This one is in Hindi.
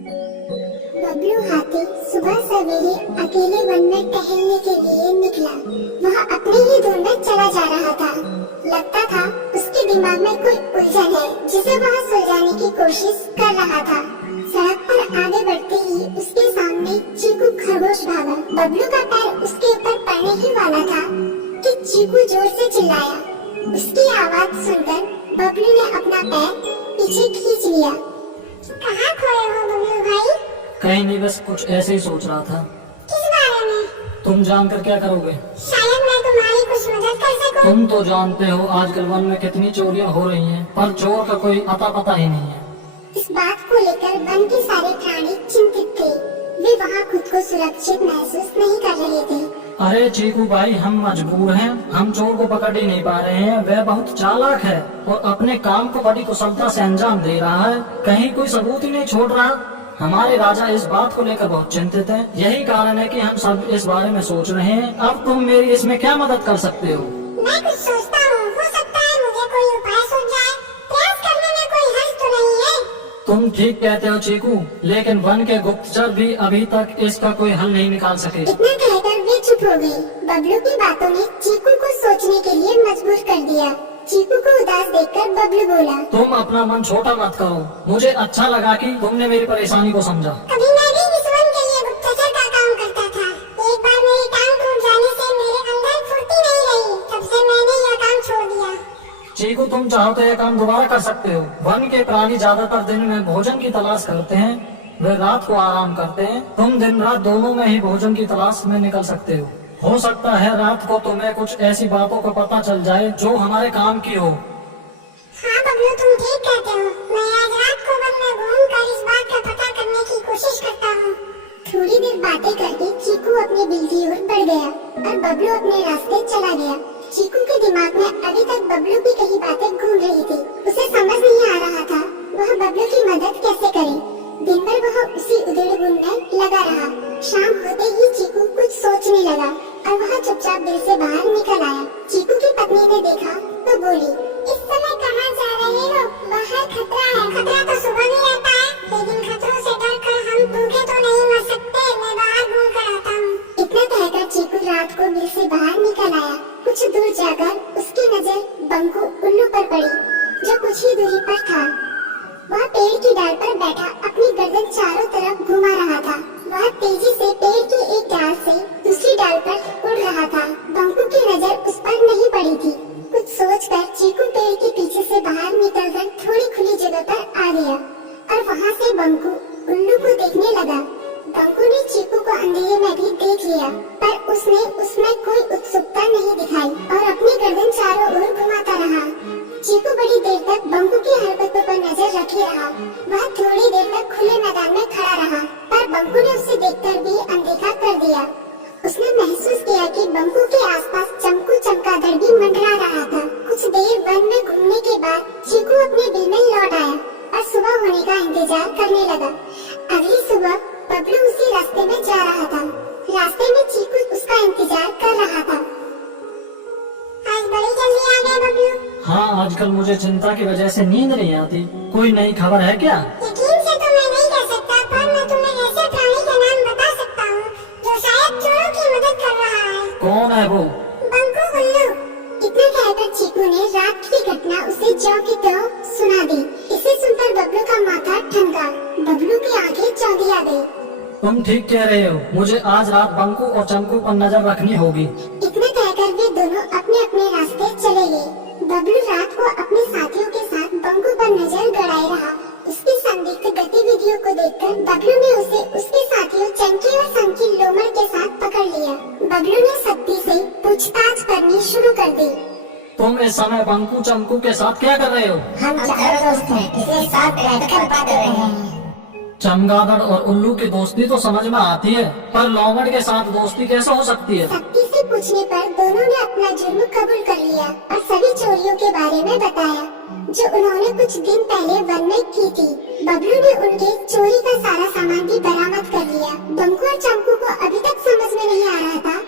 बबलू हाथी सुबह सवेरे अकेले वन में टहलने के लिए निकला। वह अपने ही धुन में चला जा रहा था। लगता था उसके दिमाग में कोई उलझन है जिसे वह सुलझाने की कोशिश कर रहा था। सड़क पर आगे बढ़ते ही उसके सामने चीकू खरगोश भागा। बबलू का पैर उसके ऊपर पड़ने ही वाला था कि चीकू जोर से चिल्लाया। उसकी आवाज सुनकर बबलू ने अपना पैर पीछे खींच लिया। कहाँ खोए हो बबलू भाई? कहीं नहीं, बस कुछ ऐसे ही सोच रहा था। किस बारे में? तुम जानकर क्या करोगे? शायद मैं तुम्हारी कुछ मदद कर सकूं। तुम तो जानते हो आजकल वन में कितनी चोरियां हो रही हैं, पर चोर का कोई अता पता ही नहीं है। इस बात को लेकर वन के सारे प्राणी चिंतित थे। वे वहाँ खुद को सुरक्षित महसूस नहीं कर रहे थे। अरे चीकू भाई, हम मजबूर हैं। हम चोर को पकड़ ही नहीं पा रहे हैं। वह बहुत चालाक है और अपने काम को बड़ी कुशलता से अंजाम दे रहा है। कहीं कोई सबूत ही नहीं छोड़ रहा। हमारे राजा इस बात को लेकर बहुत चिंतित हैं। यही कारण है कि हम सब इस बारे में सोच रहे हैं। अब तुम मेरी इसमें क्या मदद कर सकते हो? मैं कुछ सोचता हूँ, हो सकता है मुझे कोई उपाय सूझ जाए। प्रयास करने में कोई हर्ज तो नहीं है। तुम ठीक कहते हो चीकू, लेकिन वन के गुप्तचर भी अभी तक इसका कोई हल नहीं निकाल सके। इतना कहकर वे चुप हो गए। बबलू की बातों ने चीकू को सोचने के लिए मजबूर कर दिया। चीकू को उदास देखकर बबलू बोला, तुम अपना मन छोटा मत करो। मुझे अच्छा लगा कि तुमने मेरी परेशानी को समझा। कभी मैं भी इस वन के लिए गुप्तचर का काम करता था। एक बार मेरी टांग टूट जाने से मेरे अंदर फुर्ती नहीं रही। तब से मैंने यह काम छोड़ दिया। चीकू, तुम चाहो तो यह काम दोबारा कर सकते हो। वन के प्राणी ज्यादातर दिन में भोजन की तलाश करते हैं, वे रात को आराम करते हैं। तुम दिन रात दोनों में ही भोजन की तलाश में निकल सकते हो सकता है रात को तुम्हें कुछ ऐसी बातों का पता चल जाए जो हमारे काम की हो। हाँ बबलू, तुम ठीक कहते हो। मैं आज रात को वन में घूमकर इस बात का पता करने की कोशिश करता हूँ। थोड़ी देर बातें करके चीकू अपने बिल की ओर बढ़ गया और बबलू अपने रास्ते चला गया। चीकू के दिमाग में अभी तक बबलू की कई बातें घूम रही थी। उसे समझ नहीं आ रहा था वह बबलू की मदद कैसे करे। दिन भर वह उसी उधेड़-बुन में लगा रहा। शाम होते ही चीकू कुछ सोचने लगा और वह चुपचाप बिल से बाहर निकल आया। चीकू की पत्नी ने देखा तो बोली, इस समय कहाँ जा रहे हो? बाहर खतरा है। खतरा तो सुबह भी रहता है, लेकिन खतरों से डरकर हम भूखे तो नहीं मर सकते। मैं बाहर घूम कर आता हूँ। इतना कहकर चीकू रात को बिल से बाहर निकल आया। कुछ दूर जाकर उसकी नजर बंकू उल्लू पर पड़ी, जो कुछ ही दूरी पर था। वह पेड़ की डाल पर बैठा अपनी गर्दन चारों तरफ घुमा रहा था। वह तेजी से पेड़ की एक डाल से दूसरी डाल पर उड़ रहा था। बंकू की नजर उस पर नहीं पड़ी थी। कुछ सोचकर चीकू पेड़ के पीछे से बाहर निकलकर थोड़ी खुली जगह पर आ गया और वहाँ से बंकू उल्लू को देखने लगा। बंकू ने चीकू को अंधेरे में भी देख लिया, पर उसने उसमें कोई उत्सुकता नहीं दिखाई और अपनी गर्दन चारों ओर घुमाता रहा। चीकू बड़ी देर तक बंकू की हरकतों पर नजर रखे रहा। वह थोड़ी देर तक खुले मैदान में खड़ा रहा, पर बंकू ने उसे देखकर भी अनदेखा कर दिया। उसने महसूस किया कि बंकू के आसपास चमकू चमगादड़ भी मंडरा रहा था। कुछ देर वन में घूमने के बाद चीकू अपने बिल में लौट आया और सुबह होने का इंतजार करने लगा। अगली सुबह बबलू उसी रास्ते में जा रहा था। रास्ते में चीकू उसका इंतजार कर रहा था। आज बड़ी जल्दी आ गए बबलू। हाँ, आजकल मुझे चिंता की वजह से नींद नहीं आती। कोई नई खबर है क्या? यकीन से तो मैं नहीं कह सकता, पर मैं तुम्हें ऐसे प्राणी का नाम बता सकता हूँ जो शायद चोरों की मदद कर रहा है। कौन है वो? बंकू उल्लू। इतना कहकर चीकू ने रात की घटना उसे ज्यों की त्यों सुना दी। इसे सुनकर बबलू का माथा ठनका। बबलू की आंखें चौंधिया गई। तुम ठीक कह रहे हो। मुझे आज रात बंकू और चमकू पर नजर रखनी होगी। इतना कहकर वे दोनों अपने अपने रास्ते चले गए। बबलू रात को अपने साथियों के साथ बंकू पर नजर गड़ाए रहा। उसकी संदिग्ध गतिविधियों को देखकर बबलू ने उसे उसके साथियों चंकी और संकी लोमड़ के साथ पकड़ लिया। बबलू ने सख्ती से पूछताछ करनी शुरू कर दी। तुम इस समय बंकू चमकू के साथ क्या कर रहे हो? हम चारों दोस्त हैं, इसे साथ रहकर बात कर रहे हैं। चमगादड़ और उल्लू की दोस्ती तो समझ में आती है, पर लोमड़ के साथ दोस्ती कैसे हो सकती है? सख्ती से पूछने पर दोनों ने अपना जुर्म कबूल कर लिया और सभी चोरियों के बारे में बताया जो उन्होंने कुछ दिन पहले वन में की थी। बबलू ने उनके चोरी का सारा सामान भी बरामद कर लिया। बंकू और चमकू को अभी तक समझ में नहीं आ रहा था